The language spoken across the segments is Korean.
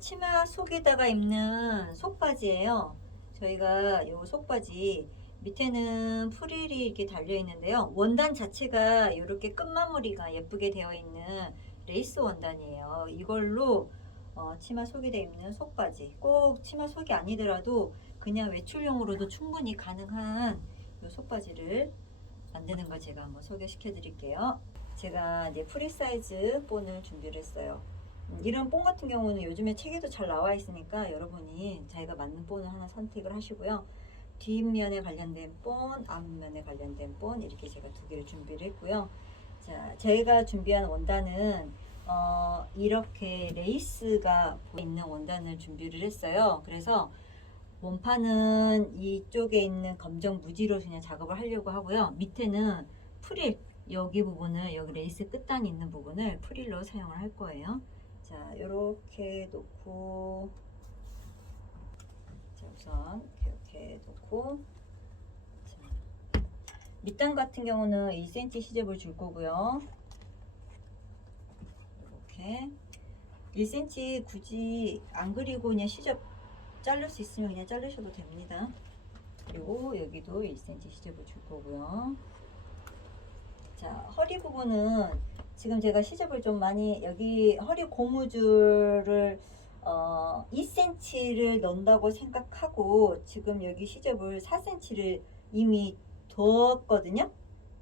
치마 속에다가 입는 속바지예요. 저희가 요 속바지 밑에는 프릴이 이렇게 달려 있는데요. 원단 자체가 이렇게 끝마무리가 예쁘게 되어 있는 레이스 원단이에요. 이걸로 치마 속에다 입는 속바지, 꼭 치마 속이 아니더라도 그냥 외출용으로도 충분히 가능한 요 속바지를 만드는 거 제가 한번 소개시켜 드릴게요. 제가 이제 프리 사이즈 본을 준비를 했어요. 이런 본 같은 경우는 요즘에 책에도 잘 나와 있으니까 여러분이 자기가 맞는 본을 하나 선택을 하시고요. 뒷면에 관련된 본, 앞면에 관련된 본, 이렇게 제가 두 개를 준비를 했고요. 자, 제가 준비한 원단은 이렇게 레이스가 있는 원단을 준비를 했어요. 그래서 원판은 이쪽에 있는 검정 무지로 그냥 작업을 하려고 하고요. 밑에는 프릴, 여기 부분을, 여기 레이스 끝단이 있는 부분을 프릴로 사용을 할 거예요. 자, 이렇게 놓고, 자, 우선 이렇게 놓고, 자, 밑단 같은 경우는 1cm 시접을 줄 거고요. 이렇게 1cm 굳이 안 그리고 그냥 시접 자를 수 있으면 그냥 자르셔도 됩니다. 그리고 여기도 1cm 시접을 줄 거고요. 자, 허리 부분은 지금 제가 시접을 좀 많이, 여기 허리 고무줄을 2cm를 넣는다고 생각하고 지금 여기 시접을 4cm를 이미 뒀거든요.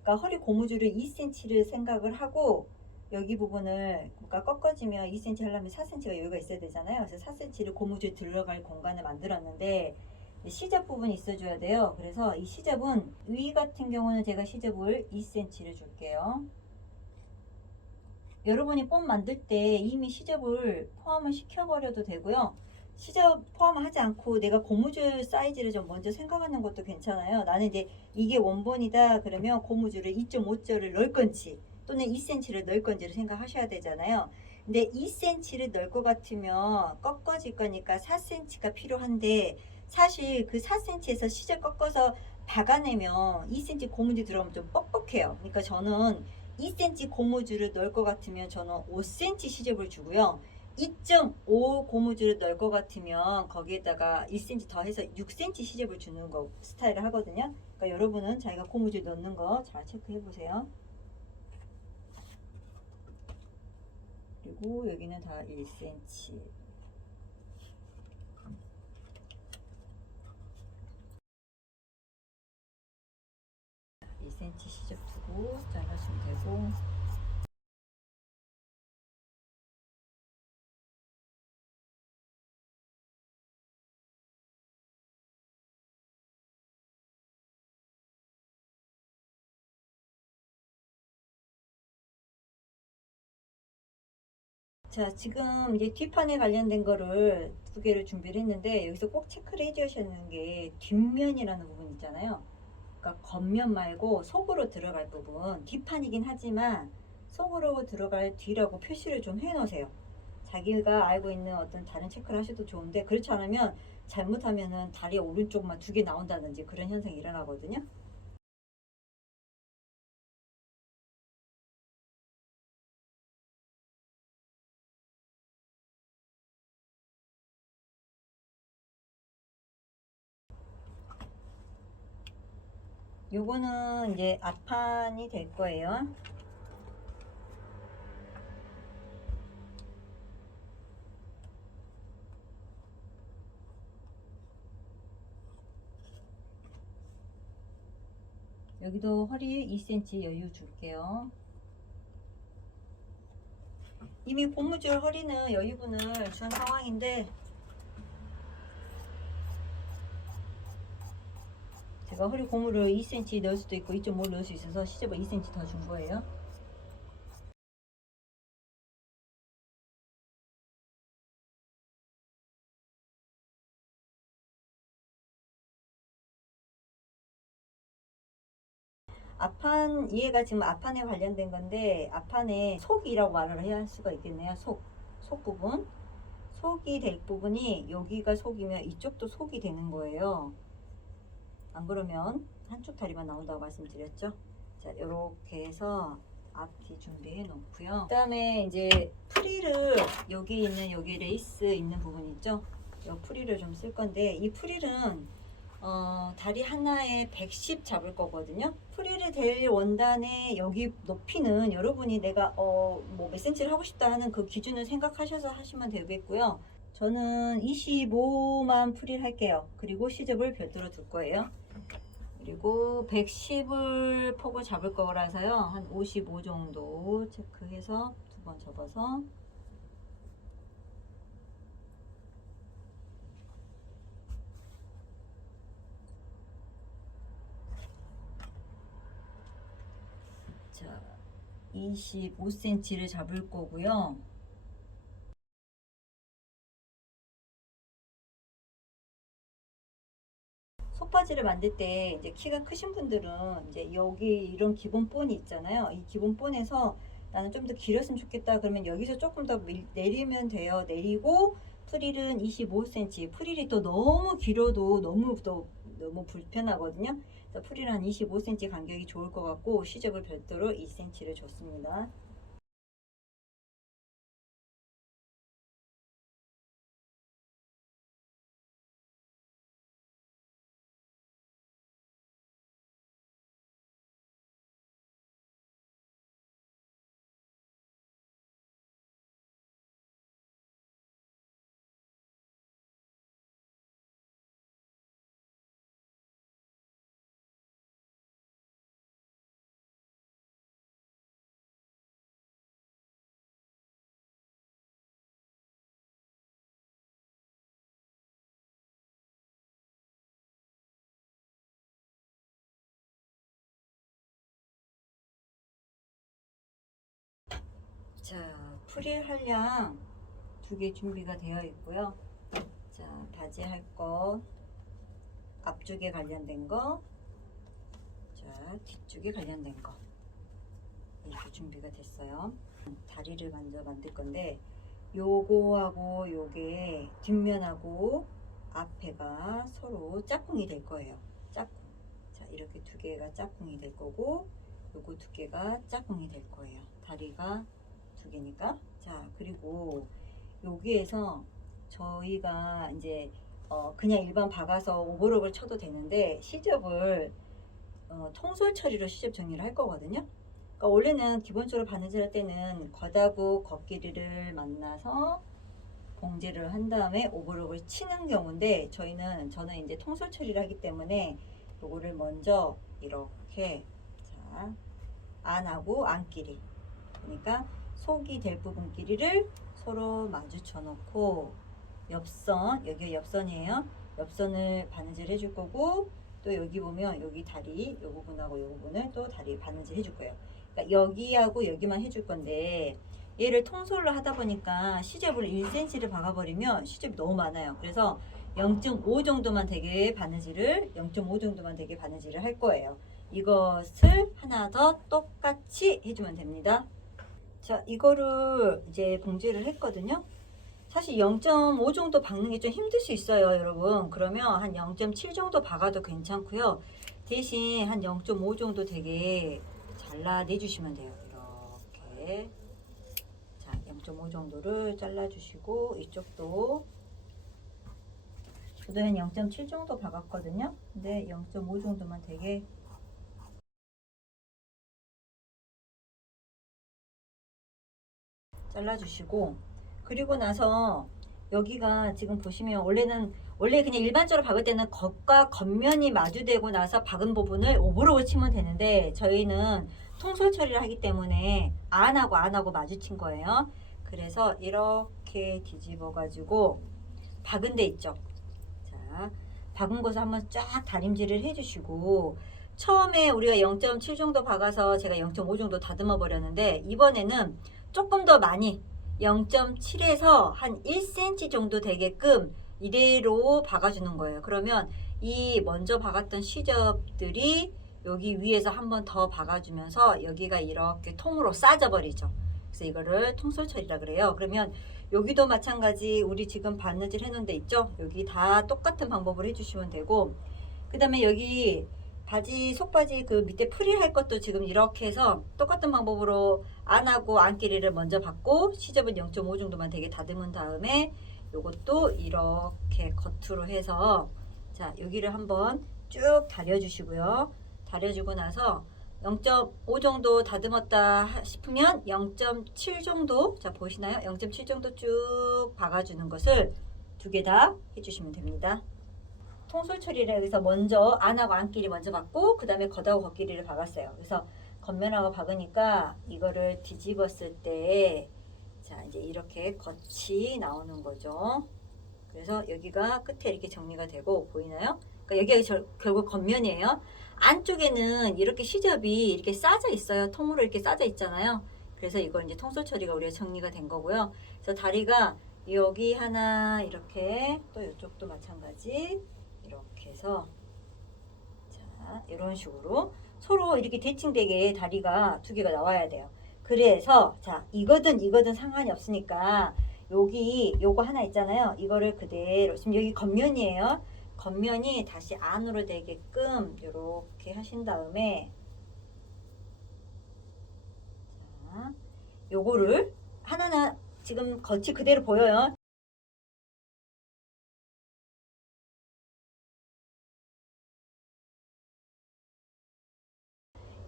그러니까 허리 고무줄을 2cm를 생각을 하고 여기 부분을, 그러니까 꺾어지면 2cm 하려면 4cm가 여유가 있어야 되잖아요. 그래서 4cm를 고무줄 들어갈 공간을 만들었는데 시접 부분이 있어줘야 돼요. 그래서 이 시접은 위 같은 경우는 제가 시접을 2cm를 줄게요. 여러분이 본 만들 때 이미 시접을 포함을 시켜버려도 되고요. 시접 포함하지 않고 내가 고무줄 사이즈를 좀 먼저 생각하는 것도 괜찮아요. 나는 이제 이게 원본이다 그러면 고무줄을 2.5절을 넣을 건지 또는 2cm를 넣을 건지를 생각하셔야 되잖아요. 근데 2cm를 넣을 것 같으면 꺾어질 거니까 4cm가 필요한데 사실 그 4cm에서 시접 꺾어서 박아내면 2cm 고무줄 들어가면 좀 뻑뻑해요. 그러니까 저는 2cm 고무줄을 넣을 것 같으면 저는 5cm 시접을 주고요. 2.5 고무줄을 넣을 것 같으면 거기에다가 1cm 더해서 6cm 시접을 주는 거 스타일을 하거든요. 그러니까 여러분은 자기가 고무줄 넣는 거 잘 체크해 보세요. 그리고 여기는 다 1cm. 1cm 시접 두고 잘라주면 되고, 자, 지금 이제 뒷판에 관련된 거를 두 개를 준비를 했는데 여기서 꼭 체크를 해 주셔야 하는 게 뒷면이라는 부분 있잖아요. 그러니까 겉면 말고 속으로 들어갈 부분, 뒷판이긴 하지만 속으로 들어갈 뒤라고 표시를 좀 해 놓으세요. 자기가 알고 있는 어떤 다른 체크를 하셔도 좋은데 그렇지 않으면 잘못하면은 다리 오른쪽만 두 개 나온다든지 그런 현상이 일어나거든요. 요거는 이제 앞판이 될 거예요. 여기도 허리 2cm 여유 줄게요. 이미 고무줄 허리는 여유분을 준 상황인데 제가 허리 고무를 2cm 넣을 수도 있고 2.5 넣을 수 있어서 시접을 2cm 더 준 거예요. 앞판, 이해가 지금 앞판에 관련된 건데 앞판에 속이라고 말을 해야 할 수가 있겠네요. 속 부분. 속이 될 부분이 여기가 속이면 이쪽도 속이 되는 거예요. 안 그러면 한쪽 다리만 나온다고 말씀드렸죠. 자, 이렇게 해서 앞뒤 준비해 놓고요. 그 다음에 이제 프릴을 여기 있는 여기 레이스 있는 부분 있죠? 이 프릴을 좀 쓸 건데 이 프릴은 다리 하나에 110 잡을 거거든요. 프릴이 될 원단의 여기 높이는 여러분이 내가 뭐 몇 센치를 하고 싶다 하는 그 기준을 생각하셔서 하시면 되겠고요. 저는 25만 프릴 할게요. 그리고 시접을 별도로 둘 거예요. 그리고 110을 폭을 잡을 거라서요. 한 55 정도 체크해서 두 번 접어서 자 25cm를 잡을 거고요. 속바지를 만들 때 이제 키가 크신 분들은 이제 여기 이런 기본 본이 있잖아요. 이 기본 본에서 나는 좀 더 길었으면 좋겠다. 그러면 여기서 조금 더 내리면 돼요. 내리고 프릴은 25cm. 프릴이 또 너무 길어도 너무 불편하거든요. 그래서 프릴 한 25cm 간격이 좋을 것 같고 시접을 별도로 2cm를 줬습니다. 자, 프릴 할량 2개 준비가 되어 있고요. 자, 바지 할 거, 앞쪽에 관련된 거, 자, 뒤쪽에 관련된 거. 이렇게 준비가 됐어요. 다리를 먼저 만들 건데, 요거하고 요게 뒷면하고 앞에가 서로 짝꿍이 될 거예요. 짝꿍. 자, 이렇게 2개가 짝꿍이 될 거고, 요거 2개가 짝꿍이 될 거예요. 다리가 2개니까. 자, 그리고 여기에서 저희가 이제 그냥 일반 박아서 오버록을 쳐도 되는데 시접을 통솔 처리로 시접 정리를 할 거거든요. 그러니까 원래는 기본적으로 바느질 할 때는 겉하고 겉길이를 만나서 봉제를 한 다음에 오버록을 치는 경우인데 저는 이제 통솔 처리를 하기 때문에 요거를 먼저 이렇게 자 안하고 안길이 그러니까 속이 될 부분 길이를 서로 마주쳐 놓고 옆선 여기 옆선이에요. 옆선을 바느질 해줄 거고 또 여기 보면 여기 다리 요 부분하고 요 부분을 또 다리 바느질 해줄 거예요. 그러니까 여기하고 여기만 해줄 건데 얘를 통솔로 하다 보니까 시접을 1cm를 박아버리면 시접이 너무 많아요. 그래서 0.5 정도만 되게 바느질을 0.5 정도만 되게 바느질을 할 거예요. 이것을 하나 더 똑같이 해주면 됩니다. 자, 이거를 이제 봉제를 했거든요. 사실 0.5 정도 박는 게 좀 힘들 수 있어요, 여러분. 그러면 한 0.7 정도 박아도 괜찮고요. 대신 한 0.5 정도 되게 잘라내주시면 돼요. 이렇게. 자, 0.5 정도를 잘라주시고 이쪽도 저도 한 0.7 정도 박았거든요. 근데 0.5 정도만 되게 잘라주시고 그리고 나서 여기가 지금 보시면 원래 그냥 일반적으로 박을 때는 겉과 겉면이 마주되고 나서 박은 부분을 오버록을 치면 되는데 저희는 통솔 처리를 하기 때문에 안하고 마주친 거예요. 그래서 이렇게 뒤집어 가지고 박은 데 있죠. 자, 박은 곳을 한번 쫙 다림질을 해주시고 처음에 우리가 0.7 정도 박아서 제가 0.5 정도 다듬어 버렸는데 이번에는 조금 더 많이 0.7에서 한 1cm 정도 되게끔 이대로 박아주는 거예요. 그러면 이 먼저 박았던 시접들이 여기 위에서 한 번 더 박아주면서 여기가 이렇게 통으로 싸져 버리죠. 그래서 이거를 통솔 처리라 그래요. 그러면 여기도 마찬가지 우리 지금 바느질 해놓은 데 있죠. 여기 다 똑같은 방법을 해주시면 되고 그 다음에 여기 바지 속바지 그 밑에 프릴 할 것도 지금 이렇게 해서 똑같은 방법으로 안하고 안길이를 먼저 받고 시접은 0.5 정도만 되게 다듬은 다음에 요것도 이렇게 겉으로 해서 자 여기를 한번 쭉 다려주시고요. 다려주고 나서 0.5 정도 다듬었다 싶으면 0.7 정도 자 보시나요? 0.7 정도 쭉 박아주는 것을 두 개 다 해주시면 됩니다. 통솔 처리를 여기서 먼저 안하고 안끼리 먼저 박고 그 다음에 겉하고 겉끼리를 박았어요. 그래서 겉면하고 박으니까 이거를 뒤집었을 때 자 이제 이렇게 겉이 나오는 거죠. 그래서 여기가 끝에 이렇게 정리가 되고 보이나요? 그러니까 여기가 결국 겉면이에요. 안쪽에는 이렇게 시접이 이렇게 싸져 있어요. 통으로 이렇게 싸져 있잖아요. 그래서 이걸 이제 통솔 처리가 우리가 정리가 된 거고요. 그래서 다리가 여기 하나 이렇게 또 이쪽도 마찬가지 이렇게 해서 자 이런 식으로 서로 이렇게 대칭되게 다리가 두 개가 나와야 돼요. 그래서 자 이거든 상관이 없으니까 여기 요거 하나 있잖아요. 이거를 그대로 지금 여기 겉면이에요. 겉면이 다시 안으로 되게끔 이렇게 하신 다음에 자 요거를 하나는 지금 겉이 그대로 보여요.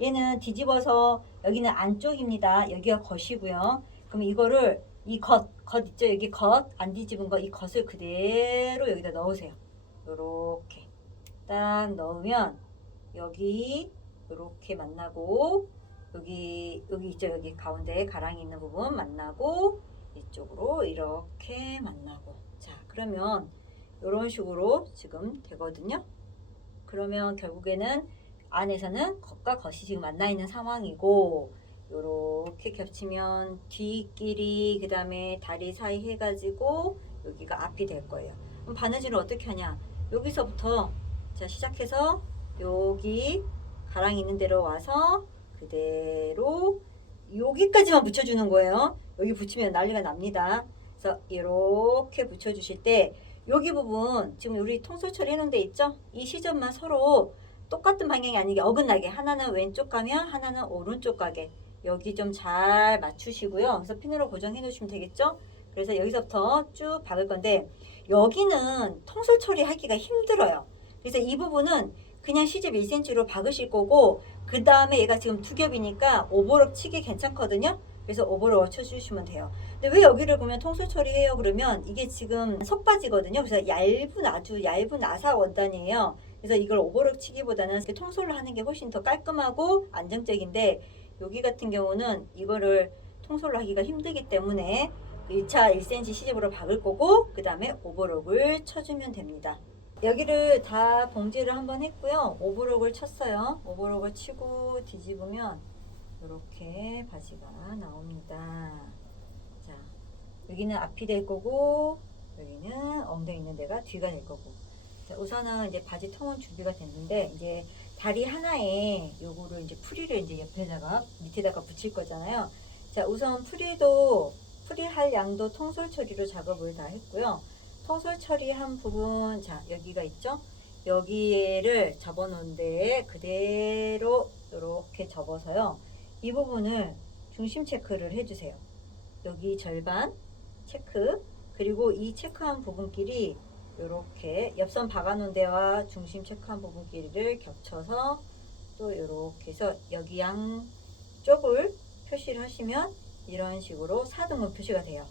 얘는 뒤집어서 여기는 안쪽입니다. 여기가 겉이고요. 그럼 이거를 이 겉 있죠? 여기 겉 안 뒤집은 거 이 겉을 그대로 여기다 넣으세요. 요렇게 딱 넣으면 여기 요렇게 만나고 여기 있죠? 여기 가운데 가랑이 있는 부분 만나고 이쪽으로 이렇게 만나고 자 그러면 요런 식으로 지금 되거든요. 그러면 결국에는 안에서는 겉과 겉이 지금 만나 있는 상황이고 요렇게 겹치면 뒤끼리 그 다음에 다리 사이 해가지고 여기가 앞이 될 거예요. 그럼 바느질을 어떻게 하냐? 여기서부터 자 시작해서 여기 가랑 있는 데로 와서 그대로 여기까지만 붙여주는 거예요. 여기 붙이면 난리가 납니다. 그래서 이렇게 붙여주실 때 여기 부분 지금 우리 통솔 처리해놓은 데 있죠? 이 시접만 서로 똑같은 방향이 아니게 어긋나게 하나는 왼쪽 가면 하나는 오른쪽 가게 여기 좀 잘 맞추시고요. 그래서 핀으로 고정해 놓으시면 되겠죠? 그래서 여기서부터 쭉 박을 건데 여기는 통솔 처리하기가 힘들어요. 그래서 이 부분은 그냥 시접 1cm로 박으실 거고 그 다음에 얘가 지금 두 겹이니까 오버럭 치기 괜찮거든요. 그래서 오버럭 쳐주시면 돼요. 근데 왜 여기를 보면 통솔 처리해요? 그러면 이게 지금 속바지거든요. 그래서 아주 얇은 아사 원단이에요. 그래서 이걸 오버럭 치기보다는 통솔로 하는 게 훨씬 더 깔끔하고 안정적인데 여기 같은 경우는 이거를 통솔로 하기가 힘들기 때문에 1차 1cm 시접으로 박을 거고 그 다음에 오버럭을 쳐주면 됩니다. 여기를 다 봉제를 한번 했고요. 오버럭을 쳤어요. 오버럭을 치고 뒤집으면 이렇게 바지가 나옵니다. 자, 여기는 앞이 될 거고 여기는 엉덩이 있는 데가 뒤가 될 거고 자, 우선은 이제 바지 통은 준비가 됐는데 이제 다리 하나에 요거를 이제 프릴을 이제 옆에다가 밑에다가 붙일 거잖아요. 자, 우선 프릴할 양도 통솔 처리로 작업을 다 했고요. 통솔 처리한 부분 자 여기가 있죠. 여기를 접어 놓은 데에 그대로 이렇게 접어서요. 이 부분을 중심 체크를 해주세요. 여기 절반 체크 그리고 이 체크한 부분끼리 이렇게 옆선 박아놓은 데와 중심 체크한 부분끼리를 겹쳐서 또 이렇게 해서 여기 양쪽을 표시를 하시면 이런 식으로 4등분 표시가 돼요.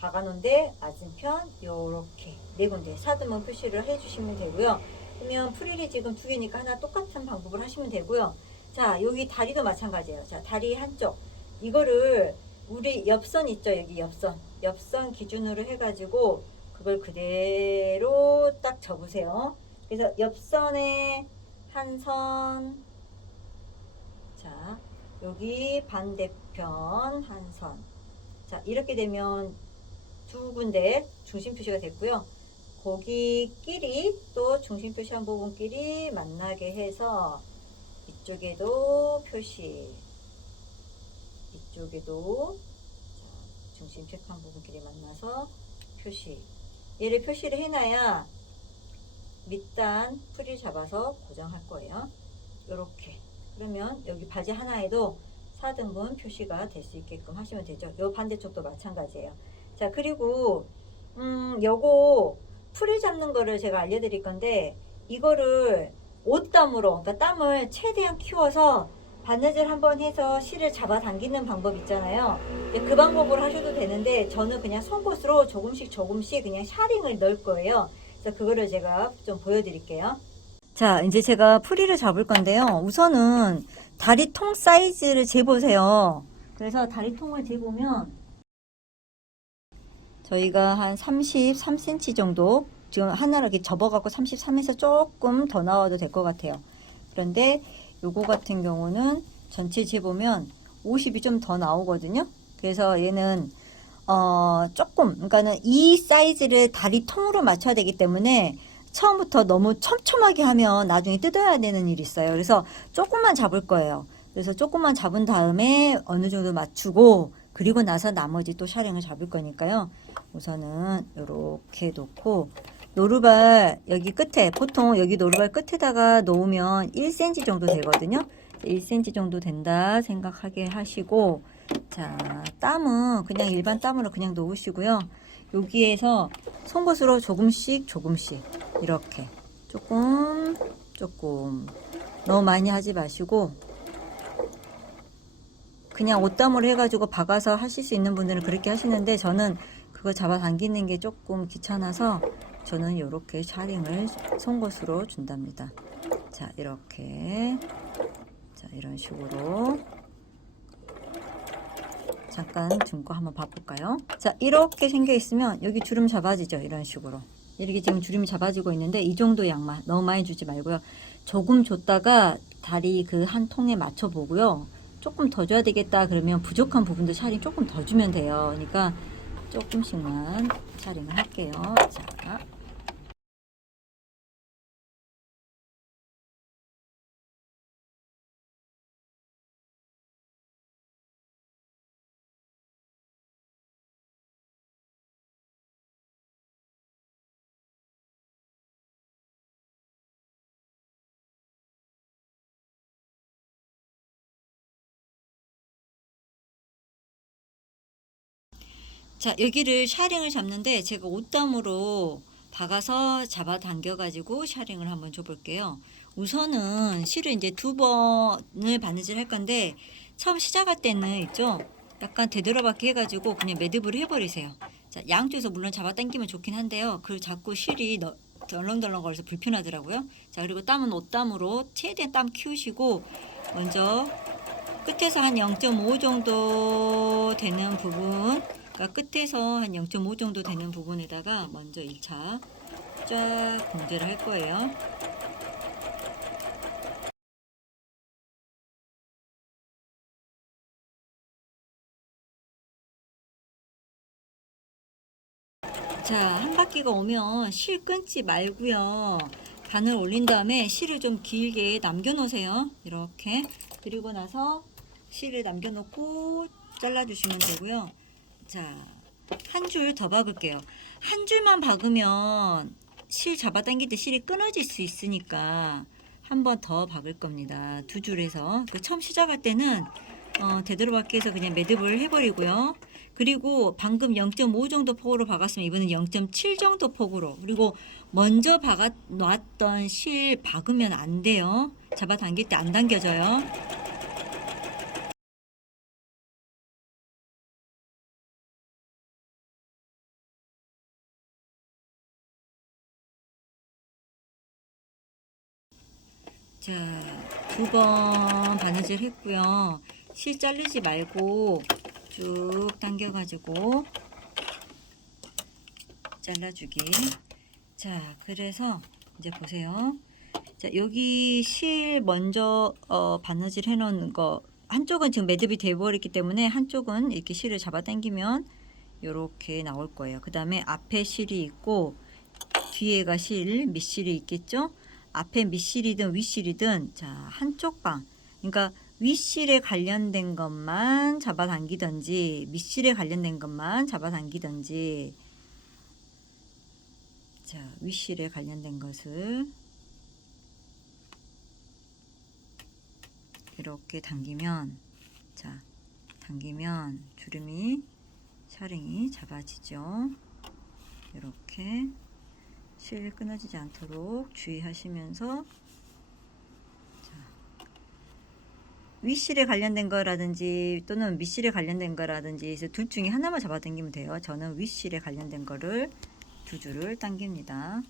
박아놓은 데 맞은편 이렇게 네 군데 4등분 표시를 해주시면 되고요. 그러면 프릴이 지금 두 개니까 하나 똑같은 방법을 하시면 되고요. 자 여기 다리도 마찬가지예요. 자 다리 한쪽 이거를 우리 옆선 있죠. 여기 옆선 기준으로 해가지고 그걸 그대로 딱 접으세요. 그래서 옆선에 한 선, 자 여기 반대편 한 선. 자 이렇게 되면 두 군데 중심 표시가 됐고요. 거기끼리 또 중심 표시한 부분끼리 만나게 해서 이쪽에도 표시, 이쪽에도 중심 체크한 부분끼리 만나서 표시. 얘를 표시를 해놔야 밑단 풀을 잡아서 고정할 거예요. 이렇게. 그러면 여기 바지 하나에도 4등분 표시가 될 수 있게끔 하시면 되죠. 요 반대쪽도 마찬가지예요. 자, 그리고 요거 풀을 잡는 거를 제가 알려드릴 건데, 이거를 옷땀으로, 그러니까 땀을 최대한 키워서 바느질 한번 해서 실을 잡아 당기는 방법 있잖아요. 그 방법으로 하셔도 되는데, 저는 그냥 송곳으로 조금씩 조금씩 그냥 샤링을 넣을 거예요. 그래서 그거를 제가 좀 보여드릴게요. 자, 이제 제가 풀이를 잡을 건데요. 우선은 다리통 사이즈를 재보세요. 그래서 다리통을 재보면 저희가 한 33cm 정도, 지금 하나를 이렇게 접어갖고 33에서 조금 더 나와도 될 것 같아요. 그런데 요거 같은 경우는 전체 재보면 50이 좀 더 나오거든요. 그래서 얘는 조금, 그러니까는 이 사이즈를 다리통으로 맞춰야 되기 때문에 처음부터 너무 촘촘하게 하면 나중에 뜯어야 되는 일이 있어요. 그래서 조금만 잡을 거예요. 그래서 조금만 잡은 다음에 어느 정도 맞추고, 그리고 나서 나머지 또 샤링을 잡을 거니까요. 우선은 이렇게 놓고, 노루발 여기 끝에, 보통 여기 노루발 끝에다가 놓으면 1cm 정도 되거든요. 1cm 정도 된다 생각하게 하시고, 자, 땀은 그냥 일반 땀으로 그냥 놓으시고요. 여기에서 송곳으로 조금씩 조금씩 이렇게 조금 너무 많이 하지 마시고, 그냥 옷땀으로 해가지고 박아서 하실 수 있는 분들은 그렇게 하시는데, 저는 그거 잡아 당기는 게 조금 귀찮아서 저는 이렇게 샤링을 송곳으로 준답니다. 자, 이렇게, 자, 이런 식으로 잠깐 준 거 한번 봐볼까요? 자, 이렇게 생겨 있으면 여기 주름 잡아지죠. 이런 식으로 이렇게 지금 주름이 잡아지고 있는데, 이 정도 양만, 너무 많이 주지 말고요. 조금 줬다가 다리 그 한 통에 맞춰 보고요. 조금 더 줘야 되겠다 그러면 부족한 부분도 샤링 조금 더 주면 돼요. 그러니까 조금씩만 샤링을 할게요. 자, 자, 여기를 샤링을 잡는데 제가 옷담으로 박아서 잡아 당겨 가지고 샤링을 한번 줘 볼게요. 우선은 실을 이제 2번을 바느질 할 건데, 처음 시작할 때는 있죠, 약간 되돌아박기 해가지고 그냥 매듭을 해버리세요. 자, 양쪽에서 물론 잡아 당기면 좋긴 한데요, 그걸 자꾸 실이 덜렁덜렁 거려서 불편하더라고요. 자, 그리고 땀은 옷땀으로 최대한 땀 키우시고, 먼저 끝에서 한 0.5 정도 되는 부분, 그러니까 끝에서 한 0.5 정도 되는 부분에다가 먼저 1차 쫙 공제를 할 거예요. 자, 한 바퀴가 오면 실 끊지 말고요. 바늘 올린 다음에 실을 좀 길게 남겨 놓으세요. 이렇게. 그리고 나서 실을 남겨 놓고 잘라 주시면 되고요. 자, 한 줄 더 박을게요. 한 줄만 박으면 실 잡아당길 때 실이 끊어질 수 있으니까 한 번 더 박을 겁니다. 2줄에서. 처음 시작할 때는 되도록박기해서 그냥 매듭을 해버리고요. 그리고 방금 0.5 정도 폭으로 박았으면 이번엔 0.7 정도 폭으로, 그리고 먼저 박아 놨던 실 박으면 안 돼요. 잡아당길 때 안 당겨져요. 자, 2번 바느질 했고요. 실 자르지 말고 쭉 당겨가지고 잘라주기. 자, 그래서 이제 보세요. 자, 여기 실 먼저 바느질 해놓은 거, 한쪽은 지금 매듭이 되어버렸기 때문에 한쪽은 이렇게 실을 잡아 당기면 이렇게 나올 거예요. 그 다음에 앞에 실이 있고 뒤에가 실, 밑실이 있겠죠? 앞에 밑실이든 윗실이든, 자, 한쪽 방, 그러니까 윗실에 관련된 것만 잡아당기든지 밑실에 관련된 것만 잡아당기든지, 자, 윗실에 관련된 것을 이렇게 당기면, 자, 당기면 주름이, 샤링이 잡아지죠. 이렇게 실 끊어지지 않도록 주의하시면서, 윗실에 관련된 거라든지 또는 밑실에 관련된 거라든지 그래서 둘 중에 하나만 잡아 당기면 돼요. 저는 윗실에 관련된 거를 두 줄을 당깁니다.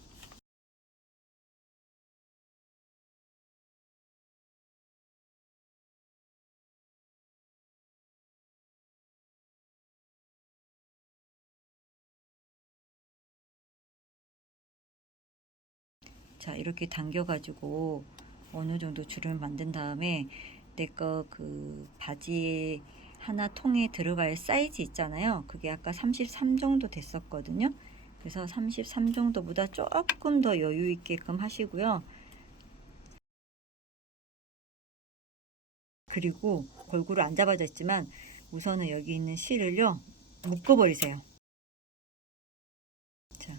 자, 이렇게 당겨 가지고 어느 정도 줄을 만든 다음에 내 거 그 바지 하나 통에 들어갈 사이즈 있잖아요. 그게 아까 33 정도 됐었거든요. 그래서 33 정도보다 조금 더 여유 있게끔 하시고요. 그리고 골고루 안 잡아져 있지만 우선은 여기 있는 실을요 묶어버리세요. 자,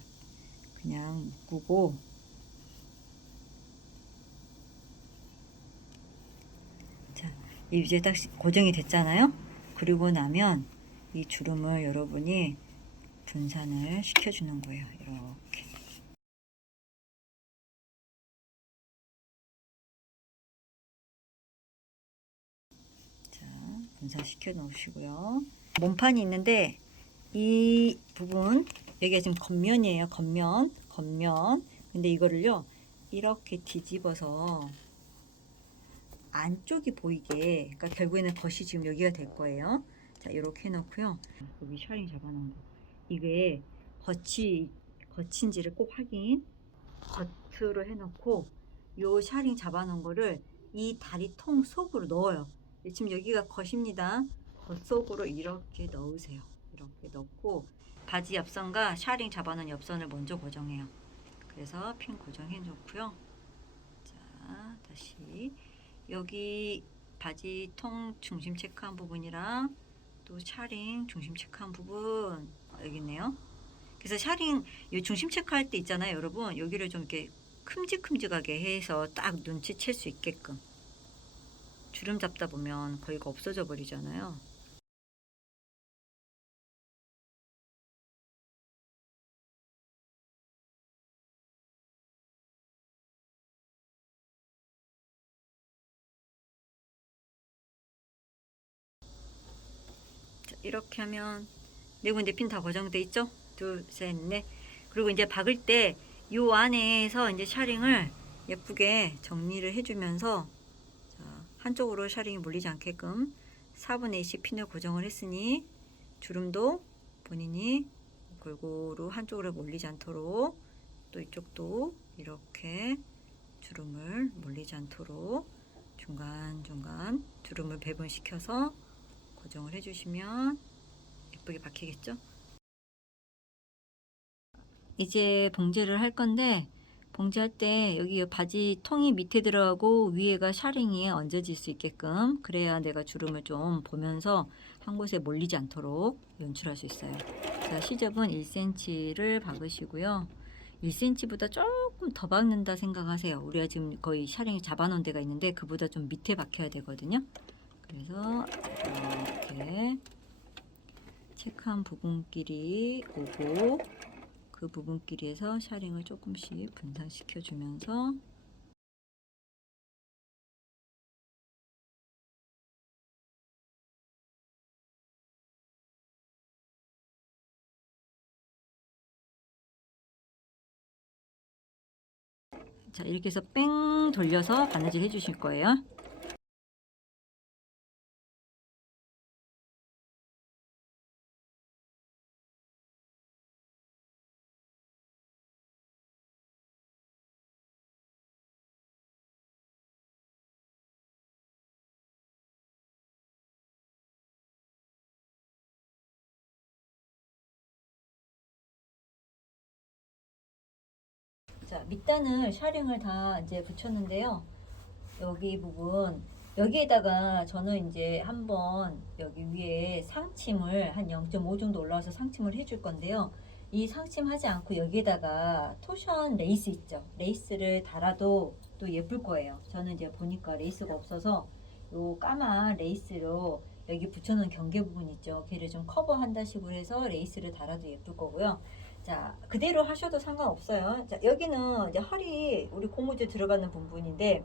그냥 묶고, 자, 이제 딱 고정이 됐잖아요. 그리고 나면 이 주름을 여러분이 분산을 시켜주는 거예요. 이렇게. 자, 분산시켜 놓으시고요. 몸판이 있는데 이 부분, 여기가 지금 겉면이에요. 겉면. 근데 이거를요 이렇게 뒤집어서 안쪽이 보이게, 그러니까 결국에는 겉이 지금 여기가 될 거예요. 자, 이렇게 해놓고요. 여기 샤링 잡아놓은 거, 이게 겉인지를 꼭 확인. 겉으로 해놓고 요 샤링 잡아놓은 거를 이 다리 통 속으로 넣어요. 지금 여기가 겉입니다. 겉 속으로 이렇게 넣으세요. 이렇게 넣고 바지 옆선과 샤링 잡아놓은 옆선을 먼저 고정해요. 그래서 핀 고정해 놓고요. 자, 다시 여기 바지 통 중심 체크한 부분이랑 또 샤링 중심 체크한 부분 여기 있네요. 그래서 샤링 이 중심 체크할 때 있잖아요, 여러분. 여기를 좀 이렇게 큼직큼직하게 해서 딱 눈치챌 수 있게끔. 주름 잡다 보면 거의가 없어져 버리잖아요. 자, 이렇게 하면 네 군데 핀 다 고정돼 있죠? 둘, 셋, 넷. 그리고 이제 박을 때 요 안에서 이제 샤링을 예쁘게 정리를 해주면서, 자, 한쪽으로 샤링이 몰리지 않게끔 4분의 1씩 핀을 고정을 했으니 주름도 본인이 골고루 한쪽으로 몰리지 않도록, 또 이쪽도 이렇게 주름을 몰리지 않도록 중간중간 주름을 배분시켜서 고정을 해주시면 예쁘게 박히겠죠? 이제 봉제를 할 건데, 봉제할 때 여기 바지 통이 밑에 들어가고 위에가 샤링이 얹어질 수 있게끔, 그래야 내가 주름을 좀 보면서 한 곳에 몰리지 않도록 연출할 수 있어요. 자, 시접은 1cm를 박으시고요. 1cm보다 조금 더 박는다 생각하세요. 우리가 지금 거의 샤링이 잡아놓은 데가 있는데 그보다 좀 밑에 박혀야 되거든요. 그래서 이렇게 체크한 부분끼리 오고 그 부분끼리에서 샤링을 조금씩 분산시켜 주면서, 자, 이렇게 해서 뺑 돌려서 바느질 해 주실 거예요. 자, 밑단을 샤링을 다 이제 붙였는데요. 여기 부분, 여기에다가 저는 이제 한번 여기 위에 상침을 한 0.5 정도 올라와서 상침을 해줄 건데요. 이 상침 하지 않고 여기에다가 토션 레이스 있죠. 레이스를 달아도 또 예쁠 거예요. 저는 이제 보니까 레이스가 없어서 요 까만 레이스로 여기 붙여놓은 경계 부분 있죠. 걔를 좀 커버한다 식으로 해서 레이스를 달아도 예쁠 거고요. 자, 그대로 하셔도 상관없어요. 자, 여기는 이제 허리 우리 고무줄 들어가는 부분인데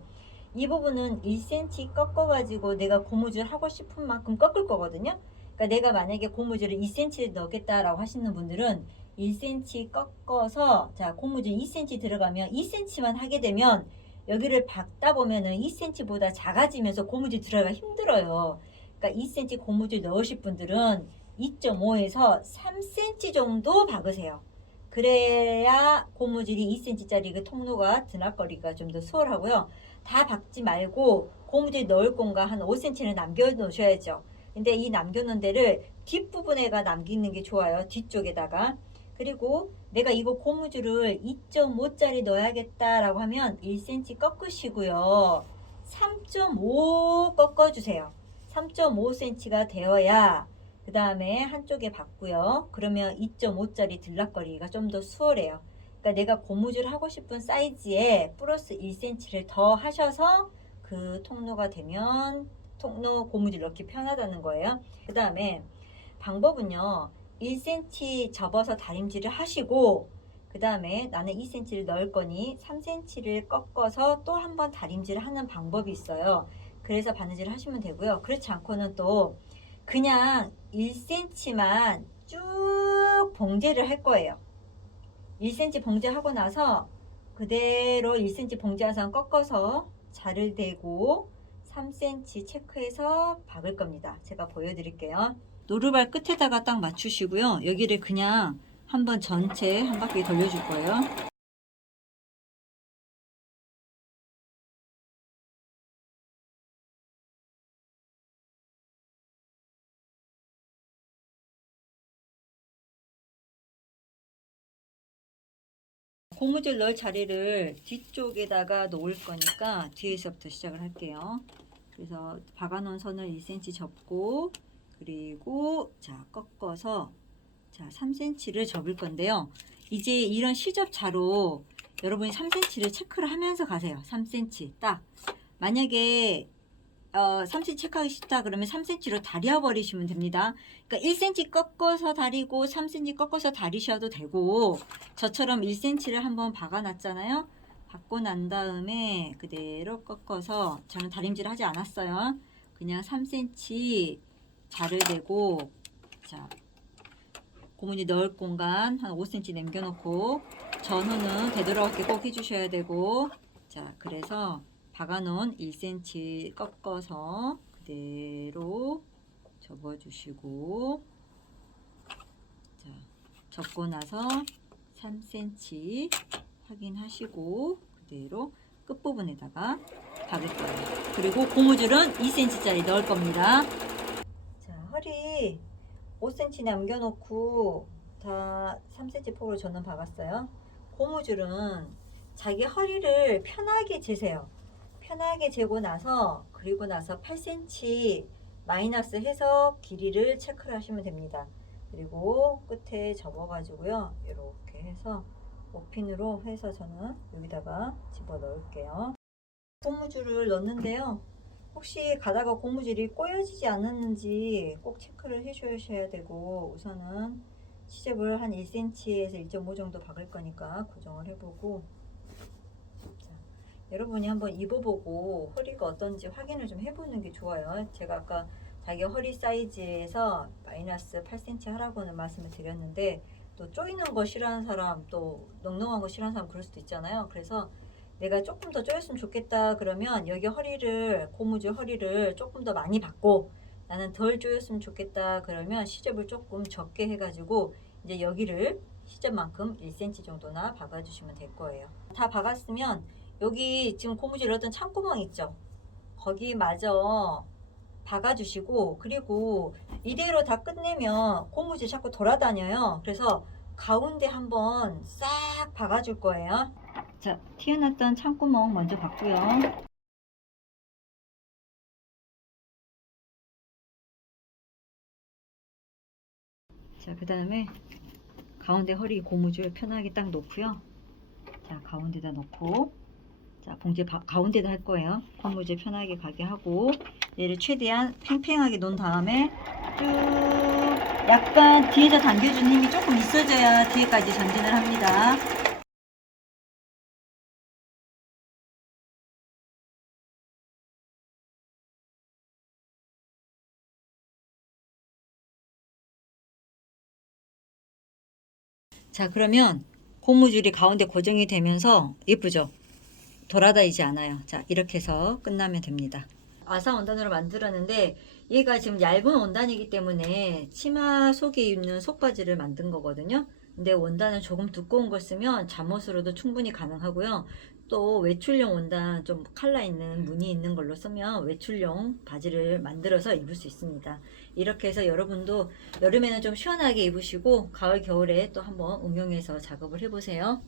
이 부분은 1cm 꺾어가지고 내가 고무줄 하고 싶은 만큼 꺾을 거거든요. 그러니까 내가 만약에 고무줄을 2cm 넣겠다라고 하시는 분들은 1cm 꺾어서 자 고무줄 2cm 들어가면 2cm만 하게 되면 여기를 박다 보면은 2cm보다 작아지면서 고무줄 들어가기 힘들어요. 그러니까 2cm 고무줄 넣으실 분들은 2.5에서 3cm 정도 박으세요. 그래야 고무줄이 2cm짜리 그 통로가 드나거리가 좀 더 수월하고요. 다 박지 말고 고무줄 넣을 공간 한 5cm는 남겨 놓으셔야죠. 근데 이 남겨놓은 데를 뒷부분에가 남기는 게 좋아요. 뒤쪽에다가. 그리고 내가 이거 고무줄을 2.5짜리 넣어야겠다라고 하면 1cm 꺾으시고요. 3.5 꺾어주세요. 3.5cm가 되어야 그 다음에 한쪽에 박고요. 그러면 2.5짜리 들락거리기가 좀 더 수월해요. 그러니까 내가 고무줄 하고 싶은 사이즈에 플러스 1cm를 더 하셔서 그 통로가 되면 통로 고무줄 넣기 편하다는 거예요. 그 다음에 방법은요. 1cm 접어서 다림질을 하시고 그 다음에 나는 2cm를 넣을 거니 3cm를 꺾어서 또 한 번 다림질을 하는 방법이 있어요. 그래서 바느질을 하시면 되고요. 그렇지 않고는 또 그냥 1cm만 쭉 봉제를 할 거예요. 1cm 봉제하고 나서 그대로 1cm 봉제한 꺾어서 자를 대고 3cm 체크해서 박을 겁니다. 제가 보여드릴게요. 노루발 끝에다가 딱 맞추시고요. 여기를 그냥 한번 전체 한 바퀴 돌려줄 거예요. 고무줄 넣을 자리를 뒤쪽에다가 놓을 거니까 뒤에서부터 시작을 할게요. 그래서 박아놓은 선을 1cm 접고 그리고 자 꺾어서 자 3cm를 접을 건데요. 이제 이런 시접자로 여러분이 3cm를 체크를 하면서 가세요. 3cm 딱 만약에 3cm 체크하기 쉽다 그러면 3cm로 다려 버리시면 됩니다. 그러니까 1cm 꺾어서 다리고 3cm 꺾어서 다리셔도 되고 저처럼 1cm를 한번 박아 놨잖아요. 박고 난 다음에 그대로 꺾어서 저는 다림질 하지 않았어요. 그냥 3cm 자를 대고 자 고무줄 넣을 공간 한 5cm 남겨놓고 전후는 되돌아오게 꼭 해주셔야 되고 자 그래서 박아놓은 1cm 꺾어서 그대로 접어주시고 자 접고 나서 3cm 확인하시고 그대로 끝부분에다가 박을 거예요. 그리고 고무줄은 2cm짜리 넣을 겁니다. 자 허리 5cm 남겨놓고 다 3cm 폭으로 저는 박았어요. 고무줄은 자기 허리를 편하게 재세요. 편하게 재고 나서 그리고 나서 8cm 마이너스 해서 길이를 체크를 하시면 됩니다. 그리고 끝에 접어 가지고요. 이렇게 해서 5핀으로 해서 저는 여기다가 집어 넣을게요. 고무줄을 넣는데요. 혹시 가다가 고무줄이 꼬여지지 않았는지 꼭 체크를 해 주셔야 되고 우선은 시접을 한 1cm에서 1.5 정도 박을 거니까 고정을 해보고 자, 여러분이 한번 입어보고 허리가 어떤지 확인을 좀 해보는 게 좋아요. 제가 아까 자기 허리 사이즈에서 마이너스 8cm 하라고는 말씀을 드렸는데 또 조이는 거 싫어하는 사람 또 넉넉한 거 싫어하는 사람 그럴 수도 있잖아요. 그래서 내가 조금 더 조였으면 좋겠다 그러면 여기 허리를 고무줄 허리를 조금 더 많이 받고 나는 덜 조였으면 좋겠다 그러면 시접을 조금 적게 해가지고 이제 여기를 시접만큼 1cm 정도나 박아주시면 될 거예요. 다 박았으면 여기 지금 고무줄 넣었던 창구멍 있죠? 거기 마저 박아주시고 그리고 이대로 다 끝내면 고무줄 자꾸 돌아다녀요. 그래서 가운데 한번 싹 박아줄 거예요. 자, 튀어났던 창구멍 먼저 박고요. 자, 그 다음에 가운데 허리 고무줄 편하게 딱 놓고요. 자, 가운데다 놓고 자, 봉제 가운데다 할 거예요. 고무줄 편하게 가게 하고 얘를 최대한 팽팽하게 놓은 다음에 쭉 약간 뒤에서 당겨주는 힘이 조금 있어져야 뒤에까지 전진을 합니다. 자, 그러면 고무줄이 가운데 고정이 되면서 예쁘죠? 돌아다니지 않아요. 자, 이렇게 해서 끝나면 됩니다. 아사 원단으로 만들었는데 얘가 지금 얇은 원단이기 때문에 치마 속에 입는 속바지를 만든 거거든요. 근데 원단은 조금 두꺼운 걸 쓰면 잠옷으로도 충분히 가능하고요. 또 외출용 원단 좀 컬러 있는 무늬 있는 걸로 쓰면 외출용 바지를 만들어서 입을 수 있습니다. 이렇게 해서 여러분도 여름에는 좀 시원하게 입으시고 가을 겨울에 또 한번 응용해서 작업을 해보세요.